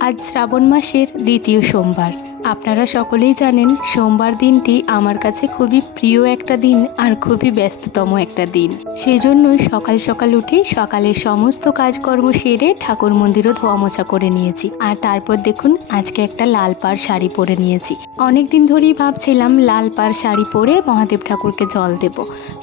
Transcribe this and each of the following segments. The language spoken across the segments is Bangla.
আজ শ্রাবণ মাসের দ্বিতীয় সোমবার। আপনারা সকলেই জানেন, সোমবার দিনটি আমার কাছে খুবই প্রিয় একটা দিন আর খুবই ব্যস্ততম একটা দিন। সেই জন্যই সকাল সকাল উঠে সকালের সমস্ত কাজকর্ম সেরে ঠাকুর মন্দিরও ধোয়া মোছা করে নিয়েছি। আর তারপর দেখুন, আজকে একটা লাল পাড় শাড়ি পরে নিয়েছি। অনেক দিন ধরেই ভাবছিলাম, লাল পাড় শাড়ি পরে মহাদেব ঠাকুরকে জল দেব।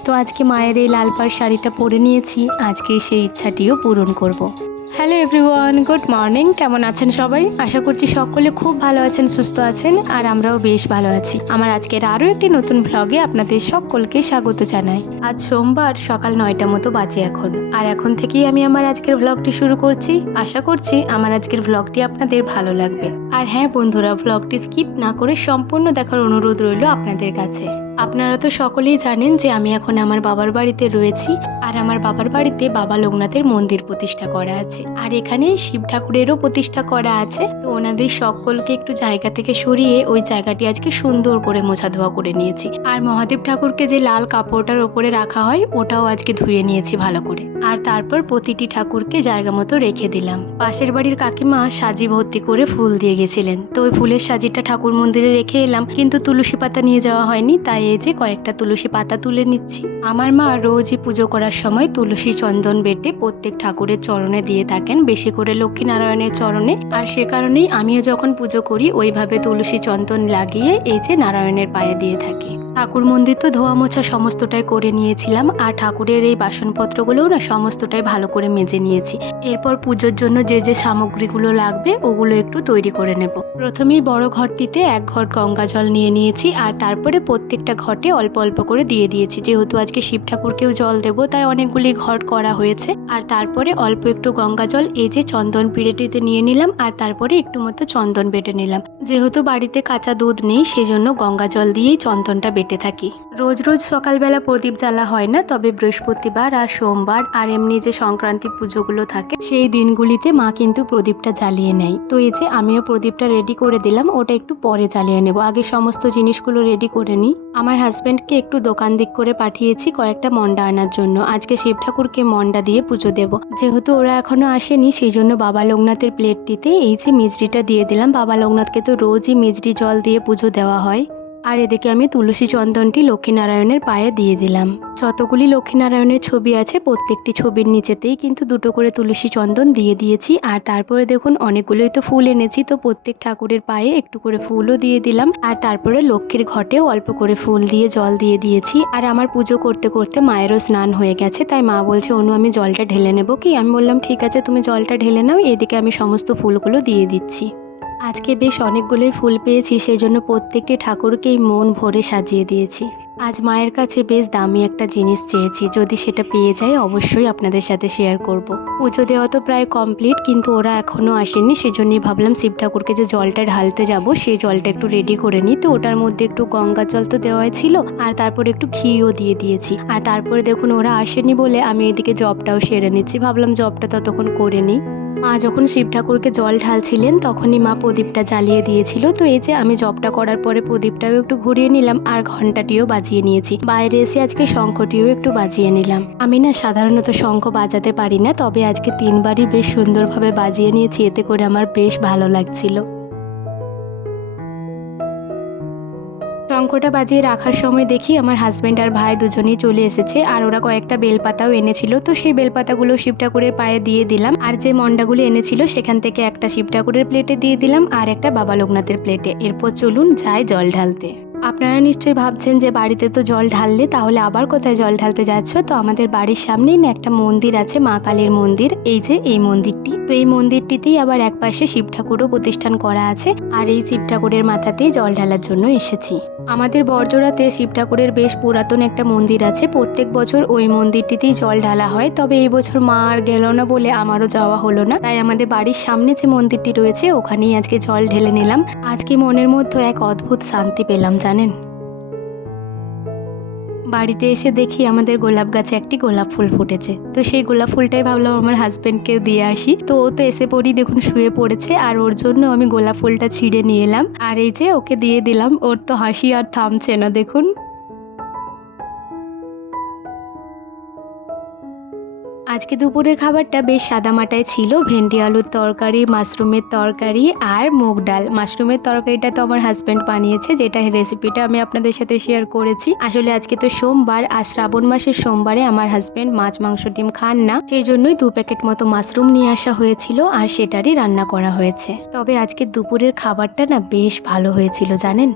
তো আজকে মায়ের এই লাল পাড় শাড়িটা পরে নিয়েছি, আজকে সেই ইচ্ছাটিও পূরণ করব। হ্যালো এভরিওয়ান গুড মর্নিং কেমন আছেন সবাই? আশা করছি সকলে খুব ভালো আছেন, সুস্থ আছেন, আর আমরাও বেশ ভালো আছি। আমার আজকের আরও একটি নতুন ভ্লগে আপনাদের সকলকে স্বাগত জানাই। আজ সোমবার, সকাল নয়টা মতো বাজে এখন। আর এখন থেকেই আমি আমার আজকের ভ্লগটি শুরু করছি। আশা করছি আমার আজকের ভ্লগটি আপনাদের ভালো লাগবে। আর হ্যাঁ বন্ধুরা ভ্লগটি স্কিপ না করে সম্পূর্ণ দেখার অনুরোধ রইল আপনাদের কাছে। আপনারা তো সকলেই জানেন যে আমি এখন আমার বাবার বাড়িতে রয়েছি আর আমার বাবার বাড়িতে বাবা লোকনাথের মন্দির প্রতিষ্ঠা করা আছে। আর এখানে শিব ঠাকুরেরও প্রতিষ্ঠা করা আছে। তো ওনাদের সকলকে একটু জায়গা থেকে সরিয়ে ওই জায়গাটি আজকে সুন্দর করে মোছা ধোয়া করে নিয়েছি। আর মহাদেব ঠাকুরকে যে লাল কাপড়টার ওপরে রাখা হয়, ওটাও আজকে ধুয়ে নিয়েছি ভালো করে। আর তারপর প্রতিটি ঠাকুরকে জায়গা মতো রেখে দিলাম। পাশের বাড়ির কাকিমা সাজি ভর্তি করে ফুল দিয়ে গেছিলেন। তো ওই ফুলের সাজিটা ঠাকুর মন্দিরে রেখে এলাম। কিন্তু তুলসী পাতা নিয়ে যাওয়া হয়নি, তাই এই যে কয়েকটা তুলসী পাতা তুলে নিচ্ছি। আমার মা রোজই পুজো করার সময় তুলসী চন্দন বেটে প্রত্যেক ঠাকুরের চরণে দিয়ে থাকেন, বেশি করে লক্ষ্মীনারায়ণের চরণে। আর সে কারণেই আমিও যখন পুজো করি, ওইভাবে তুলসী চন্দন লাগিয়ে এই যে নারায়ণের পায়ে দিয়ে থাকি। ঠাকুর মন্দির তো ধোয়া মোছা সমস্তটাই করে নিয়েছিলাম, আর ঠাকুরের এই বাসনপত্রগুলোও না সমস্তটাই ভালো করে মেজে নিয়েছি। এরপর পুজোর জন্য যে যে সামগ্রীগুলো লাগবে, ওগুলো একটু তৈরি করে নেব। প্রথমেই বড় ঘরটিতে এক ঘট গঙ্গা জল নিয়ে নিয়েছি, আর তারপরে প্রত্যেকটা ঘটে অল্প অল্প করে দিয়ে দিয়েছি। যেহেতু আজকে শিব ঠাকুরকেও জল দেবো, তাই অনেকগুলি ঘট করা হয়েছে। আর তারপরে অল্প একটু গঙ্গা জল, এই যে চন্দন পিড়েটিতে নিয়ে নিলাম, আর তারপরে একটু মতো চন্দন বেটে নিলাম। যেহেতু বাড়িতে কাঁচা দুধ নেই সেই জন্য গঙ্গা জল দিয়েই চন্দনটা বেটে থাকি। রোজ রোজ সকালবেলা প্রদীপ জ্বালা হয় না, তবে বৃহস্পতিবার আর সোমবার আর এমনি যে সংক্রান্তি পুজোগুলো থাকে, সেই দিনগুলিতে মা কিন্তু প্রদীপটা জ্বালিয়ে নেয়। তো এই যে আমিও প্রদীপটা রেডি করে দিলাম, ওটা একটু পরে জ্বালিয়ে নেব। আগে সমস্ত জিনিসগুলো রেডি করে নিই। আমার হাজব্যান্ডকে একটু দোকান দিক করে পাঠিয়েছি কয়েকটা মন্ডা আনার জন্য। আজকে শিব ঠাকুরকে মন্ডা দিয়ে পুজো দেব। যেহেতু ওরা এখনও আসেনি, সেই জন্য বাবা লোকনাথের প্লেটটিতে এই যে মিজরিটা দিয়ে দিলাম। বাবা লোকনাথকে তো রোজই মিজরি জল দিয়ে পুজো দেওয়া হয়। আর এদিকে আমি তুলসী চন্দনটি লক্ষ্মীনারায়ণের পায়ে দিয়ে দিলাম। যতগুলি লক্ষ্মীনারায়ণের ছবি আছে, প্রত্যেকটি ছবির নিচেতেই কিন্তু দুটো করে তুলসী চন্দন দিয়ে দিয়েছি। আর তারপরে দেখুন, অনেকগুলোই তো ফুল এনেছি, তো প্রত্যেক ঠাকুরের পায়ে একটু করে ফুলও দিয়ে দিলাম। আর তারপরে লক্ষ্মীর ঘটেও অল্প করে ফুল দিয়ে জল দিয়ে দিয়েছি। আর আমার পুজো করতে করতে মায়েরও স্নান হয়ে গেছে, তাই মা বলছে, অনু, আমি জলটা ঢেলে নেব কি? আমি বললাম, ঠিক আছে, তুমি জলটা ঢেলে নাও, এদিকে আমি সমস্ত ফুলগুলো দিয়ে দিচ্ছি। আজকে বেশ অনেকগুলোই ফুল পেয়েছি সেই জন্য প্রত্যেকটি ঠাকুরকেই মন ভরে সাজিয়ে দিয়েছি। আজ মায়ের কাছে বেশ দামি একটা জিনিস চেয়েছি, যদি সেটা পেয়ে যাই অবশ্যই আপনাদের সাথে শেয়ার করব। পুজো দেওয়া তো প্রায় কমপ্লিট কিন্তু ওরা এখনও আসেনি, সেজন্যই ভাবলাম শিব ঠাকুরকে যে জলটা ঢালতে যাব, সেই জলটা একটু রেডি করে নিই। তো ওটার মধ্যে একটু গঙ্গা জল তো দেওয়াই ছিল, আর তারপরে একটু ঘিও দিয়ে দিয়েছি। আর তারপরে দেখুন ওরা আসেনি বলে আমি এদিকে জবটাও সেরে নিচ্ছি, ভাবলাম জবটা ততক্ষণ করে নিই। মা যখন শিব ঠাকুরকে জল ঢালছিলেন, তখনই মা প্রদীপটা জ্বালিয়ে দিয়েছিল। তো এই যে আমি জবটা করার পরে প্রদীপটাও একটু ঘুরিয়ে নিলাম আর ঘন্টাটিও বাজিয়ে নিয়েছি। বাইরে এসে আজকে শঙ্খটিও একটু বাজিয়ে নিলাম। আমি না সাধারণত শঙ্খ বাজাতে পারি না, তবে আজকে তিনবারই বেশ সুন্দরভাবে বাজিয়ে নিয়েছি, এতে করে আমার বেশ ভালো লাগছিল। শঙ্খটা বাজিয়ে রাখার সময় দেখি আমার হাজব্যান্ড আর ভাই দুজনেই চলে এসেছে আর ওরা কয়েকটা বেলপাতাও এনেছিল। তো সেই বেলপাতাগুলো শিব ঠাকুরের পায়ে দিয়ে দিলাম আর যে মন্ডাগুলো এনেছিল সেখান থেকে একটা শিব ঠাকুরের প্লেটে দিয়ে দিলাম আর একটা বাবা লোকনাথের প্লেটে এরপর চলুন যাই জল ঢালতে। আপনারা নিশ্চয়ই ভাবছেন যে বাড়িতে তো জল ঢাললে, তাহলে আবার কোথায় জল ঢালতে যাচ্ছ? তো আমাদের বাড়ির সামনেই না একটা মন্দির আছে, মা কালীর মন্দির। এই যে, এই মন্দিরটি। তো এই মন্দিরটিতেই আবার একপাশে শিব ঠাকুরও প্রতিষ্ঠান করা আছে আর এই শিব ঠাকুরের মাথাতেই জল ঢালার জন্য এসেছি। আমাদের বর্জরাতে শিব ঠাকুরের বেশ পুরাতন একটা মন্দির আছে। প্রত্যেক বছর ওই মন্দিরটিতেই জল ঢালা হয়। তবে এই বছর মা আর গেল না বলে আমারও যাওয়া হলো না। তাই আমাদের বাড়ির সামনে যে মন্দিরটি রয়েছে, ওখানেই আজকে জল ঢেলে নিলাম। আজকে মনের মধ্যে এক অদ্ভুত শান্তি পেলাম, জানেন? বাড়িতে এসে দেখি আমাদের গোলাপ গাছে একটি গোলাপ ফুল ফুটেছে। তো সেই গোলাপ ফুলটাই ভাবলাম আমার হাজব্যান্ডকে দিয়ে আসি। তো ও তো এসে পড়ি, দেখুন শুয়ে পড়েছে। আর ওর জন্য আমি গোলাপ ফুলটা ছিঁড়ে নিয়ে এলাম। আর এই যে ওকে দিয়ে দিলাম, ওর তো হাসি আর থামছে না, দেখুন। আজকে দুপুরের খাবারটা বেশ সাদামাটাই ছিল। ভেন্ডি আলুর তরকারি, মাশরুমের তরকারি আর মুগ ডাল। মাশরুমের তরকারিটা তো আমার হাজব্যান্ড বানিয়েছে, যেটা রেসিপিটা আমি আপনাদের সাথে শেয়ার করেছি। আসলে আজকে তো সোমবার, আর শ্রাবণ মাসের সোমবারে আমার হাজব্যান্ড মাছ, মাংস, ডিম খান না। সেই জন্যই দু প্যাকেট মতো মাশরুম নিয়ে আসা হয়েছিল, আর সেটারই রান্না করা হয়েছে। তবে আজকে দুপুরের খাবারটা না বেশ ভালো হয়েছিল, জানেন?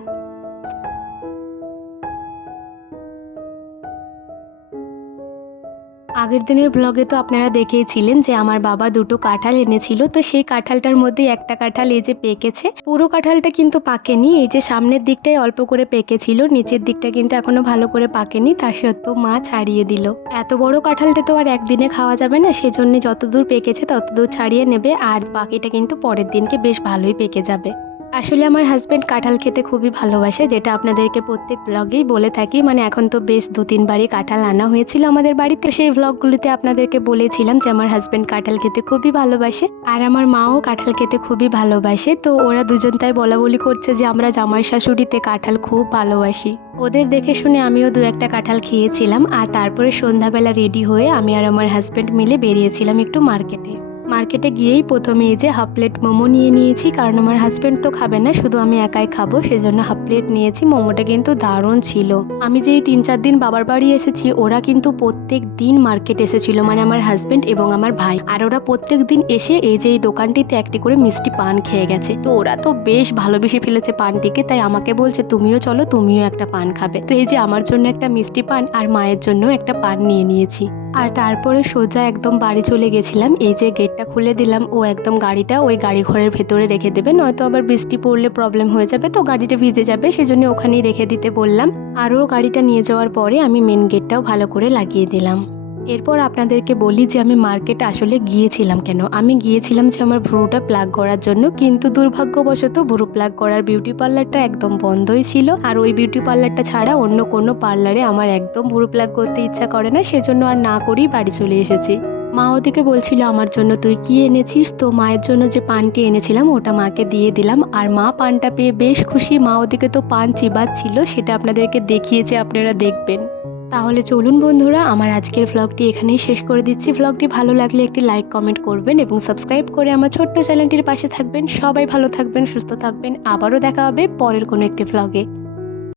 আগের দিনের ব্লগে তো আপনারা দেখেইছিলেন যে আমার বাবা দুটো কাঁঠাল এনেছিল, তো সেই কাঁঠালটার মধ্যে একটা কাঁঠাল এই যে পেকেছে। পুরো কাঁঠালটা কিন্তু পাকেনি, এই যে সামনের দিকটাই অল্প করে পেকেছিল, নিচের দিকটা কিন্তু এখনও ভালো করে পাকেনি, তা সত্ত্বেও মা ছাড়িয়ে দিল। এত বড় কাঁঠালটা তো আর একদিনে খাওয়া যাবে না, সেজন্য যতদূর পেকেছে ততদূর ছাড়িয়ে নেবে, আর বাকিটা কিন্তু পরের দিনকে বেশ ভালোই পেকে যাবে। আসলে আমার হাজব্যান্ড কাঁঠাল খেতে খুবই ভালোবাসে, যেটা আপনাদেরকে প্রত্যেক ব্লগেই বলে থাকি। মানে এখন তো বেশ দু তিনবারই কাঁঠাল আনা হয়েছিল আমাদের বাড়িতে। সেই ব্লগগুলিতে আপনাদেরকে বলেছিলাম যে আমার হাজব্যান্ড কাঁঠাল খেতে খুবই ভালোবাসে, আর আমার মাও কাঁঠাল খেতে খুবই ভালোবাসে। তো ওরা দুজন তাই বলা বলি করছে যে আমরা জামাই শাশুড়িতে কাঁঠাল খুব ভালোবাসি। ওদের দেখে শুনে আমিও দু একটা কাঁঠাল খেয়েছিলাম, আর তারপরে সন্ধ্যাবেলা রেডি হয়ে আমি আর আমার হাজব্যান্ড মিলে বেরিয়েছিলাম একটু মার্কেটে মার্কেটে গিয়েই প্রথমে এই যে হাফ প্লেট মোমো নিয়ে নিয়েছি, কারণ আমার হাজব্যান্ড তো খাবে না, শুধু আমি একাই খাব, সেজন্য হাফ প্লেট নিয়েছি। মোমোটা কিন্তু দারুণ ছিল। আমি যেই তিন চার দিন বাবার বাড়ি এসেছি, ওরা কিন্তু প্রত্যেক দিন মার্কেট এসেছিল মানে আমার হাজব্যান্ড এবং আমার ভাই। আর ওরা প্রত্যেক দিন এসে এই যে এই দোকানটিতে একটি করে মিষ্টি পান খেয়ে গেছে। তো ওরা তো বেশ ভালোবেসে ফেলেছে পানটিকে, তাই আমাকে বলছে, তুমিও চলো, তুমিও একটা পান খাবে। তো এই যে আমার জন্য একটা মিষ্টি পান আর মায়ের জন্য একটা পান নিয়ে নিয়েছি। আর তারপরে সোজা একদম বাড়ি চলে গেছিলাম। এই যে গেটটা খুলে দিলাম, ও একদম গাড়িটা ওই গাড়ি ঘরের ভেতরে রেখে দেবে, নয়তো আবার বৃষ্টি পড়লে প্রবলেম হয়ে যাবে, তো গাড়িটা ভিজে যাবে, সেজন্য ওখানেই রেখে দিতে বললাম। আরও গাড়িটা নিয়ে যাওয়ার পরে আমি মেন গেটটাও ভালো করে লাগিয়ে দিলাম। এরপর আপনাদেরকে বলি যে আমি মার্কেটে আসলে গিয়েছিলাম কেন? আমি গিয়েছিলাম যে আমার ভ্রুটা প্লাগ করার জন্য, কিন্তু দুর্ভাগ্যবশত ভ্রু প্লাগ করার বিউটি পার্লারটা একদম বন্ধই ছিল। আর ওই বিউটি পার্লারটা ছাড়া অন্য কোনো পার্লারে আমার একদম ভ্রু প্লাগ করতে ইচ্ছা করে না, সেজন্য আর না করেই বাড়ি চলে এসেছি। মা ওদিকে বলছিল, আমার জন্য তুই কি এনেছিস? তো মায়ের জন্য যে পানটি এনেছিলাম, ওটা মাকে দিয়ে দিলাম। আর মা পানটা পেয়ে বেশ খুশি। মা ওদিকে তো পান চিবাচ্ছিল, সেটা আপনাদেরকে দেখিয়েছে আপনারা দেখবেন। তাহলে চলুন বন্ধুরা, আমার আজকের ভ্লগটি এখানেই শেষ করে দিচ্ছি। ভ্লগটি ভালো লাগলে একটি লাইক কমেন্ট করবেন এবং সাবস্ক্রাইব করে আমার ছোট্ট চ্যানেলটির পাশে থাকবেন। সবাই ভালো থাকবেন, সুস্থ থাকবেন। আবারও দেখা হবে পরের কোনো একটি ভ্লগে